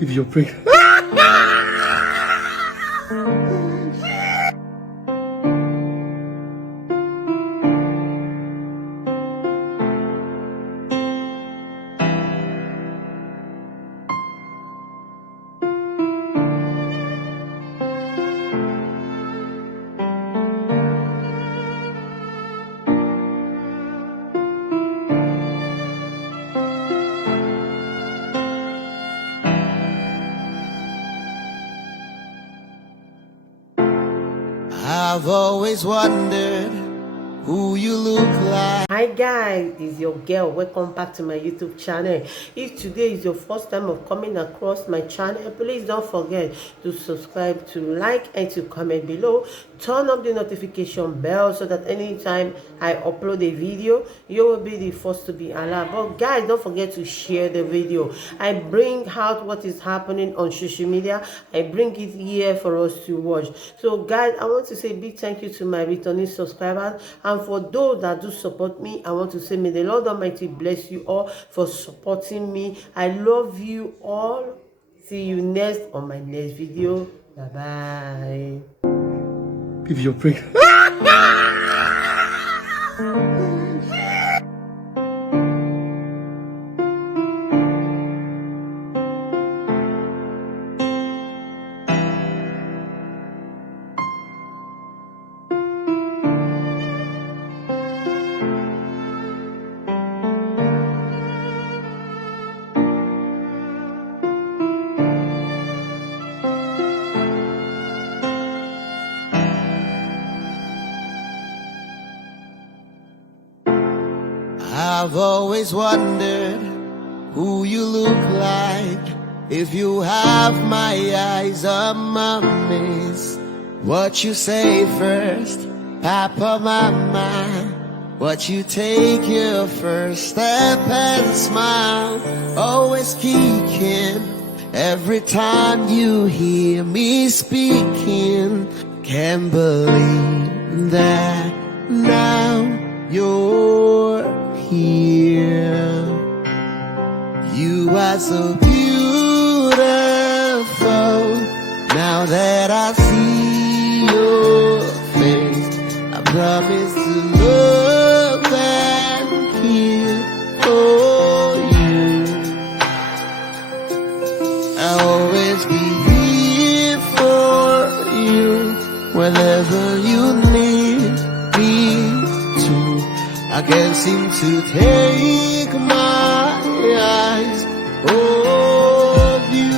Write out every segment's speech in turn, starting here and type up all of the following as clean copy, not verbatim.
If you're pregnant. I've always wondered who you look like. Hi guys, it's your girl. Welcome back to my YouTube channel. If today is your first time of coming across my channel, please don't forget to subscribe, to like, and to comment below. Turn up the notification bell so that anytime I upload a video, you will be the first to be alerted. But guys, don't forget to share the video. I bring out what is happening on social media. I bring it here for us to watch. So guys, I want to say a big thank you to my returning subscribers, and for those that do support me, I want to say may the Lord Almighty bless you all for supporting me. I love you all. See you next on my next video. Bye bye. If you're pregnant. I've always wondered who you look like. If you have my eyes on mommy's, what you say first, Papa, Mama. What you take your first step and smile, always kicking every time you hear me speaking. Can't believe that now you're here. You are so beautiful. Now that I see your face, I promise to love and care for you. I'll always be here for you whenever you need me to. I can't seem to take my eyes off you.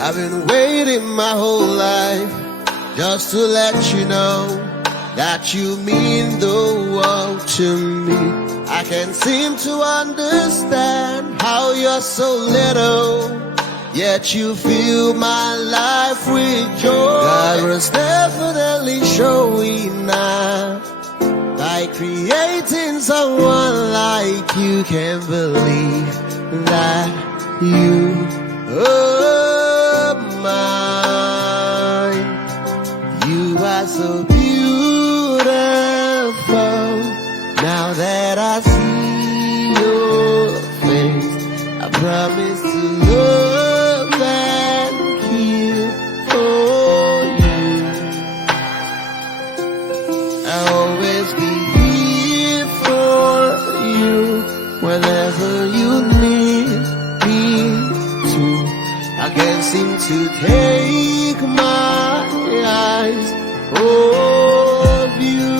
I've been waiting my whole life just to let you know that you mean the world to me. I can't seem to understand how you're so little, yet you fill my life with joy. God was definitely showing up by creating someone like you. Can't believe that you are mine. You are so beautiful. Now that I see your face, I promise to love and care for you. I'll always be here for you whenever you need me to. I can't seem to take my eyes off you.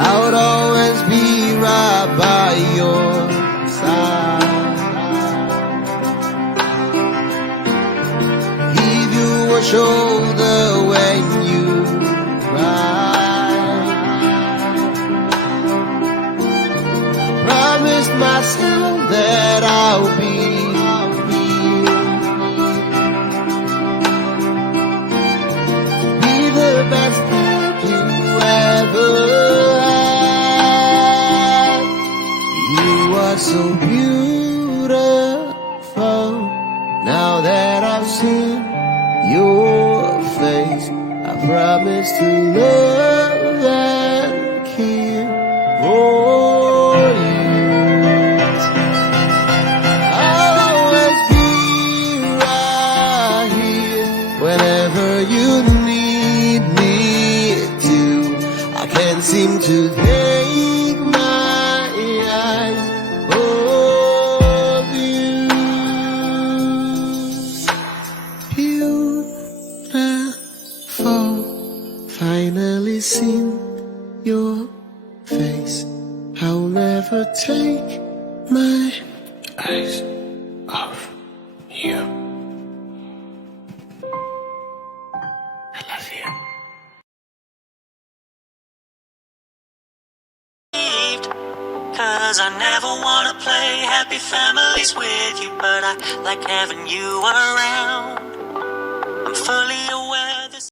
I would always be right by your side. Give you a shoulder when you cry. I promised myself that I'll be the best that you ever had. You are so beautiful. Now that I've seen your face, I promise to love and care seem to take my eyes off you. Beautiful, finally seen your face. I'll never take my eyes off you. I love you. Cause I never wanna play happy families with you, but I like having you around. I'm fully aware